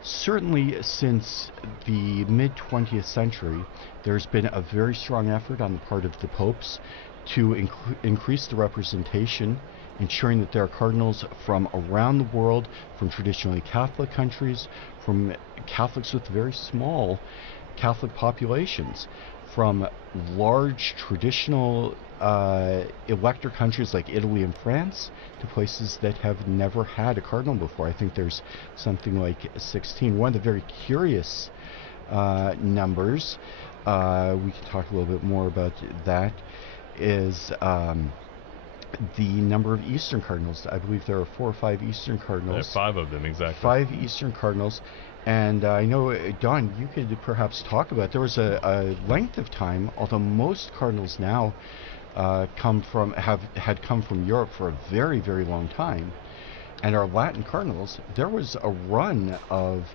Certainly since the mid-20th century, there's been a very strong effort on the part of the popes to increase the representation, ensuring that there are cardinals from around the world, from traditionally Catholic countries, from Catholics with very small Catholic populations, from large traditional elector countries like Italy and France to places that have never had a cardinal before. I think there's something like 16. One of the very curious numbers, we can talk a little bit more about that, is the number of Eastern Cardinals. I believe there are 4 or 5 Eastern Cardinals. There are 5 of them, exactly. 5 Eastern Cardinals. And I know, Don, you could perhaps talk about, there was a length of time, although most cardinals now had come from Europe for a very, very long time, and our Latin cardinals, there was a run of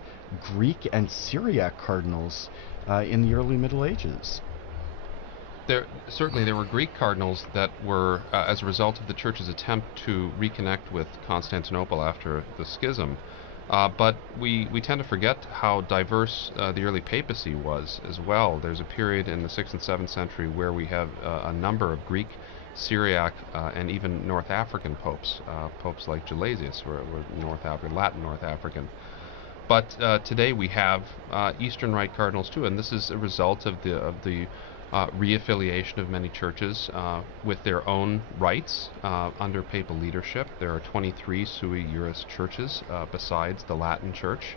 Greek and Syriac cardinals in the early Middle Ages. There were Greek cardinals that were, as a result of the Church's attempt to reconnect with Constantinople after the schism, but we tend to forget how diverse the early papacy was as well. There's a period in the 6th and 7th century where we have a number of Greek, Syriac, and even North African popes. Popes like Gelasius were Latin North African. But today we have Eastern Rite cardinals too, and this is a result of the reaffiliation of many churches with their own rites under papal leadership. There are 23 sui juris churches besides the Latin Church,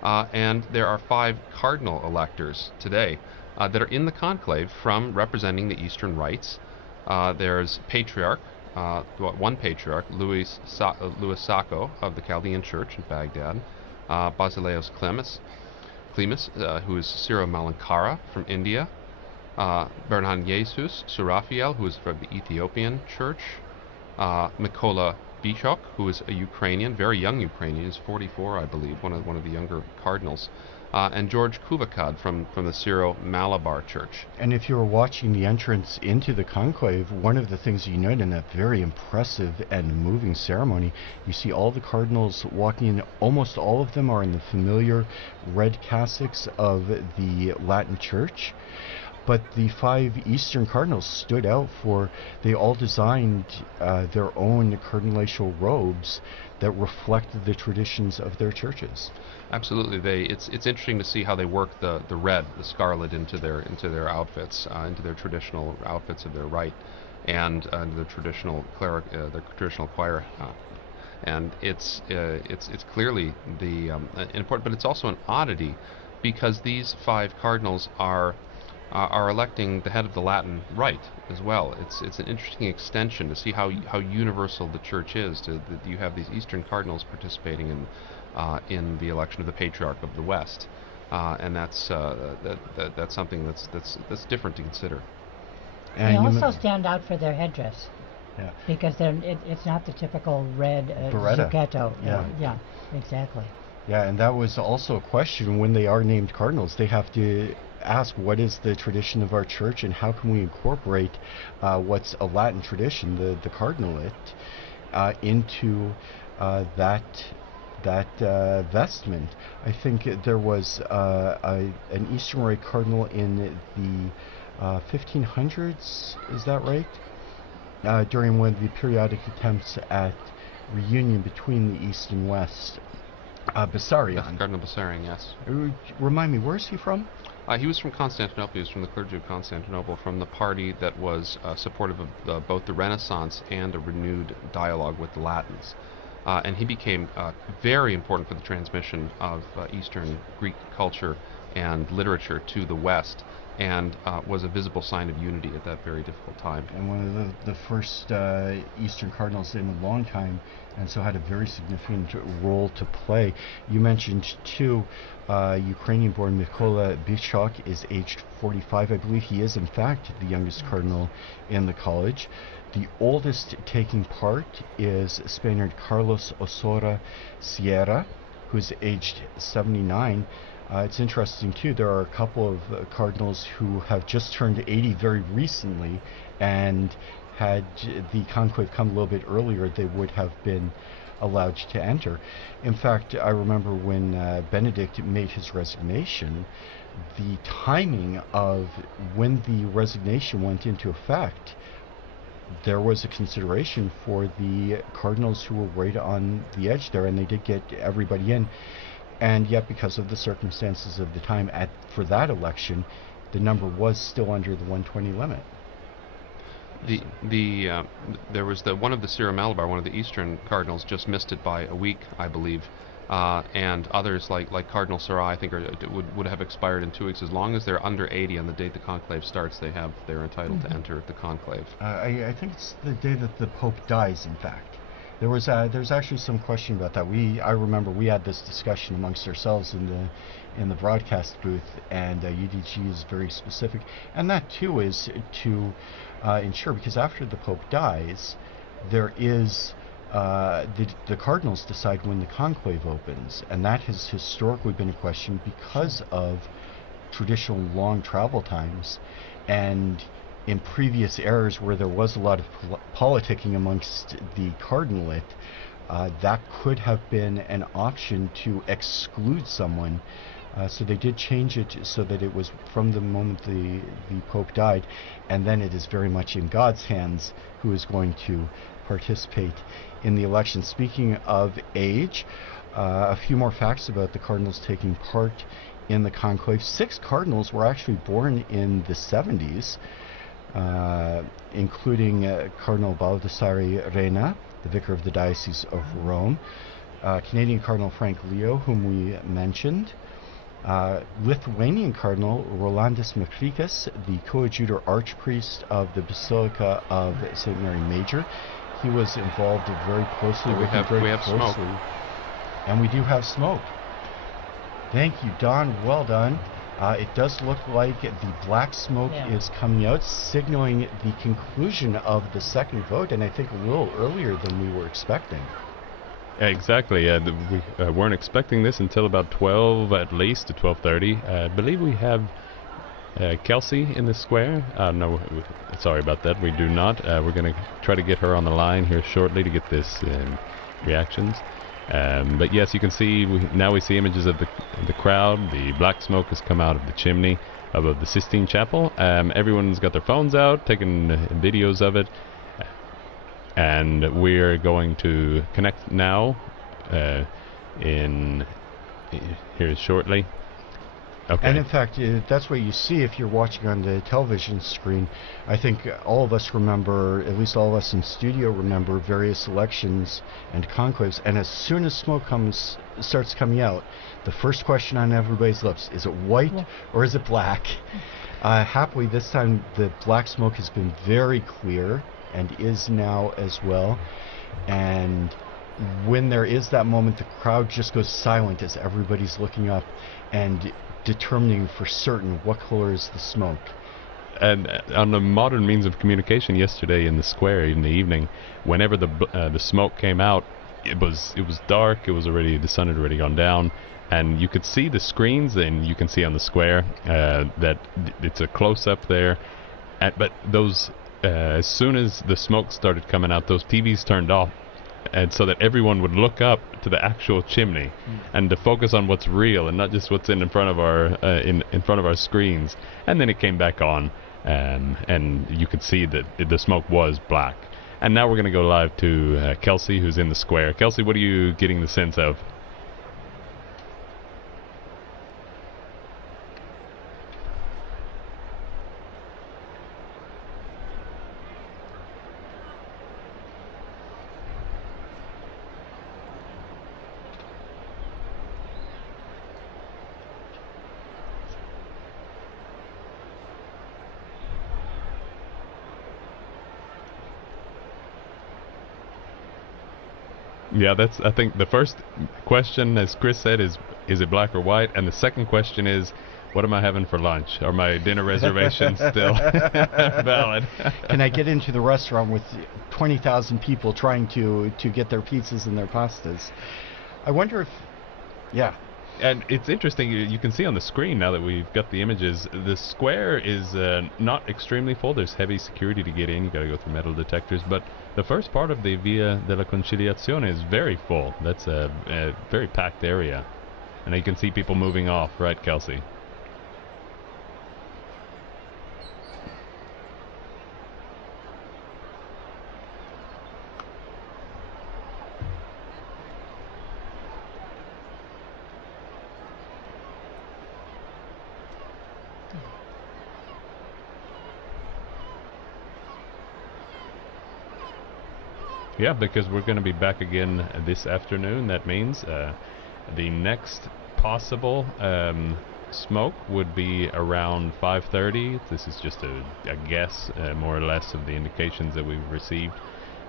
and there are 5 cardinal electors today that are in the conclave from representing the Eastern rites. There's patriarch, one patriarch, Louis Sacco of the Chaldean Church in Baghdad, Basileus Clemis, who is Syro-Malankara from India, Bernhan Jesus Surafiel, who is from the Ethiopian Church, Mykola Bichok, who is a Ukrainian, very young Ukrainian, he's 44, I believe, one of the younger cardinals, and George Kuvakad from the Syro-Malabar Church. And if you were watching the entrance into the conclave, one of the things you note in that very impressive and moving ceremony, you see all the cardinals walking in. Almost all of them are in the familiar red cassocks of the Latin Church. But the 5 Eastern cardinals stood out for, they all designed their own cardinalatial robes that reflected the traditions of their churches. Absolutely, it's interesting to see how they work the red, the scarlet into their outfits, into their traditional outfits of their rite, and their traditional choir. And it's clearly the important, but it's also an oddity, because these 5 cardinals are electing the head of the Latin Rite as well. It's an interesting extension to see how universal the Church is. That you have these Eastern cardinals participating in the election of the Patriarch of the West, and that's something that's different to consider. And they also stand out for their headdress. Yeah. Because it's not the typical red zucchetto. Yeah, exactly. Yeah, and that was also a question when they are named cardinals. They have to ask, what is the tradition of our church, and how can we incorporate what's a Latin tradition, the cardinalate, into that vestment. I think there was an Eastern Rite cardinal in the 1500s, is that right? During one of the periodic attempts at reunion between the East and West. Bessarion. Cardinal Bessarion, yes. Remind me, where is he from? He was from Constantinople. He was from the clergy of Constantinople, from the party that was supportive of both the Renaissance and a renewed dialogue with the Latins. And he became very important for the transmission of Eastern Greek culture and literature to the West, and was a visible sign of unity at that very difficult time. And one of the first Eastern cardinals in a long time, and so had a very significant role to play. You mentioned, too, Ukrainian-born Mykola Bichok is aged 45. I believe he is, in fact, the youngest cardinal in the college. The oldest taking part is Spaniard Carlos Osora Sierra, who's aged 79. It's interesting, too, there are a couple of cardinals who have just turned 80 very recently, and had the conclave come a little bit earlier, they would have been allowed to enter. In fact, I remember when Benedict made his resignation, the timing of when the resignation went into effect, there was a consideration for the cardinals who were right on the edge there, and they did get everybody in. And yet, because of the circumstances of the time for that election, the number was still under the 120 limit. There was one of the Syro Malabar, one of the Eastern cardinals, just missed it by a week, I believe, and others like Cardinal Sarah, I think, would have expired in 2 weeks. As long as they're under 80 on the date the conclave starts, they're entitled to enter the conclave. I think it's the day that the Pope dies, in fact. There's actually some question about that. I remember we had this discussion amongst ourselves in the broadcast booth, and UDG is very specific, and that too is to ensure, because after the Pope dies, there is the cardinals decide when the conclave opens, and that has historically been a question because of traditional long travel times, and in previous eras where there was a lot of politicking amongst the cardinalate, that could have been an option to exclude someone. So they did change it so that it was from the moment the Pope died, and then it is very much in God's hands who is going to participate in the election. Speaking of age, a few more facts about the cardinals taking part in the conclave. 6 cardinals were actually born in the 70s. Including Cardinal Baldassare Reina, the vicar of the Diocese of Rome, Canadian Cardinal Frank Leo, whom we mentioned, Lithuanian Cardinal Rolandis Makrikas, the coadjutor archpriest of the Basilica of St. Mary Major. He was involved very closely. We have smoke. And we do have smoke. Thank you, Don. Well done. It does look like the black smoke is coming out, signaling the conclusion of the second vote, and I think a little earlier than we were expecting. Exactly. We weren't expecting this until about 12, at least, to 12:30. I believe we have Kelsey in the square. No, sorry about that. We do not. We're going to try to get her on the line here shortly to get this reactions. But yes, you can see, now we see images of the crowd. The black smoke has come out of the chimney above the Sistine Chapel. Everyone's got their phones out, taking videos of it. And we're going to connect now here shortly. Okay. And in fact, that's what you see if you're watching on the television screen. I think all of us remember, at least all of us in studio remember, various elections and conclaves. And as soon as smoke starts coming out, the first question on everybody's lips, is it white or is it black? Happily, this time the black smoke has been very clear, and is now as well. And when there is that moment, the crowd just goes silent as everybody's looking up and determining for certain what color is the smoke. And on the modern means of communication yesterday in the square in the evening, whenever the smoke came out, it was dark. It was already, the sun had already gone down, and you could see the screens, and you can see on the square that it's a close up there. But those as soon as the smoke started coming out, those TVs turned off, and so that everyone would look up to the actual chimney and to focus on what's real and not just what's in front of our in front of our screens. And then it came back on, and you could see that the smoke was black. And now we're going to go live to Kelsey, who's in the square. Kelsey, what are you getting the sense of? Yeah, that's. I think the first question, as Chris said, is it black or white? And the second question is, what am I having for lunch? Are my dinner reservations still valid? Can I get into the restaurant with 20,000 people trying to get their pizzas and their pastas? I wonder if, yeah. And it's interesting, you can see on the screen now that we've got the images, the square is not extremely full. There's heavy security to get in. You got to go through metal detectors. But the first part of the Via della Conciliazione is very full. That's a very packed area. And you can see people moving off, right, Kelsey? Yeah, because we're going to be back again this afternoon. That means the next possible smoke would be around 5:30. This is just a guess, more or less, of the indications that we've received.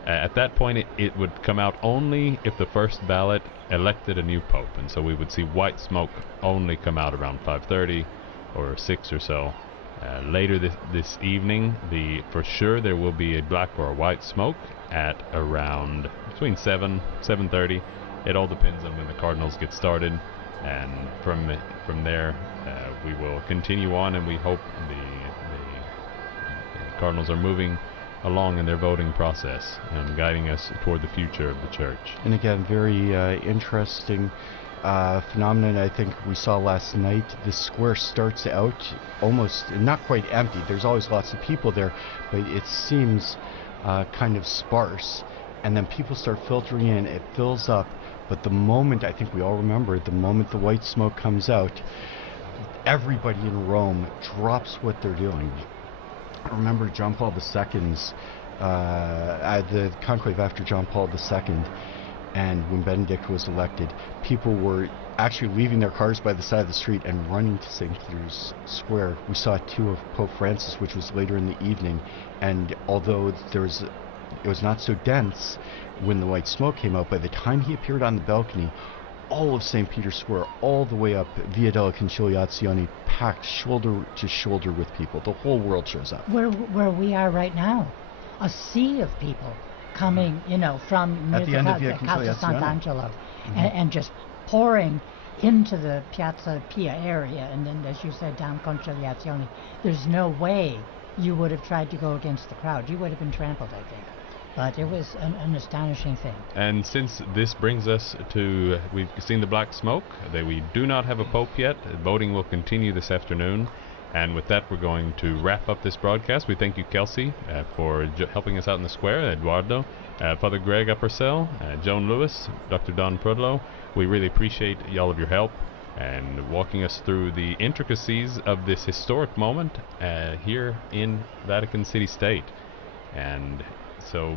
At that point, it would come out only if the first ballot elected a new pope, and so we would see white smoke only come out around 5:30 or 6 or so. Later this evening, for sure there will be a black or a white smoke at around between 7:30. It all depends on when the cardinals get started, and from there we will continue on, and we hope the cardinals are moving along in their voting process and guiding us toward the future of the church. And again, very interesting phenomenon I think we saw last night. The square starts out almost not quite empty. There's always lots of people there, but it seems kind of sparse, and then people start filtering in. It fills up, but the moment, I think we all remember, the moment the white smoke comes out, everybody in Rome drops what they're doing. I remember John Paul II's the conclave after John Paul II, and when Benedict was elected, people were actually leaving their cars by the side of the street and running to St. Peter's Square. We saw two of Pope Francis, which was later in the evening, and although it was not so dense when the white smoke came out, by the time he appeared on the balcony, all of St. Peter's Square, all the way up Via della Conciliazione, packed shoulder to shoulder with people. The whole world shows up. Where we are right now, a sea of people coming, from At the end of Via Casa Conciliazione. Sant'Angelo, and just pouring into the Piazza Pia area, and then, as you said, down Conciliazione. There's no way you would have tried to go against the crowd. You would have been trampled, I think. But it was an astonishing thing. And since this brings us to, we've seen the black smoke, we do not have a pope yet. Voting will continue this afternoon. And with that, we're going to wrap up this broadcast. We thank you, Kelsey, for helping us out in the square, Eduardo, Father Greg Uppersell, Joan Lewis, Dr. Don Prudlow. We really appreciate all of your help and walking us through the intricacies of this historic moment here in Vatican City State. And so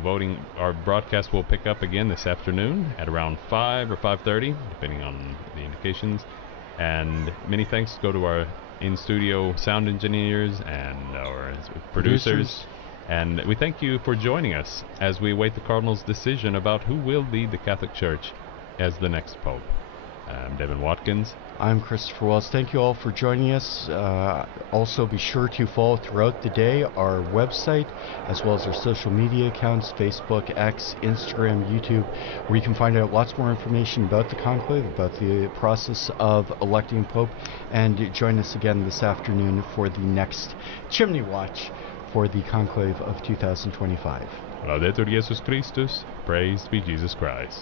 our broadcast will pick up again this afternoon at around 5 or 5:30, depending on the indications. And many thanks go to our in-studio sound engineers and our producers. And we thank you for joining us as we await the Cardinals' decision about who will lead the Catholic Church as the next Pope. I'm Devin Watkins. I'm Christopher Wells. Thank you all for joining us. Also, be sure to follow throughout the day our website, as well as our social media accounts, Facebook, X, Instagram, YouTube, where you can find out lots more information about the conclave, about the process of electing a pope, and join us again this afternoon for the next Chimney Watch for the conclave of 2025. Laudetur Jesus Christus, praised be Jesus Christ.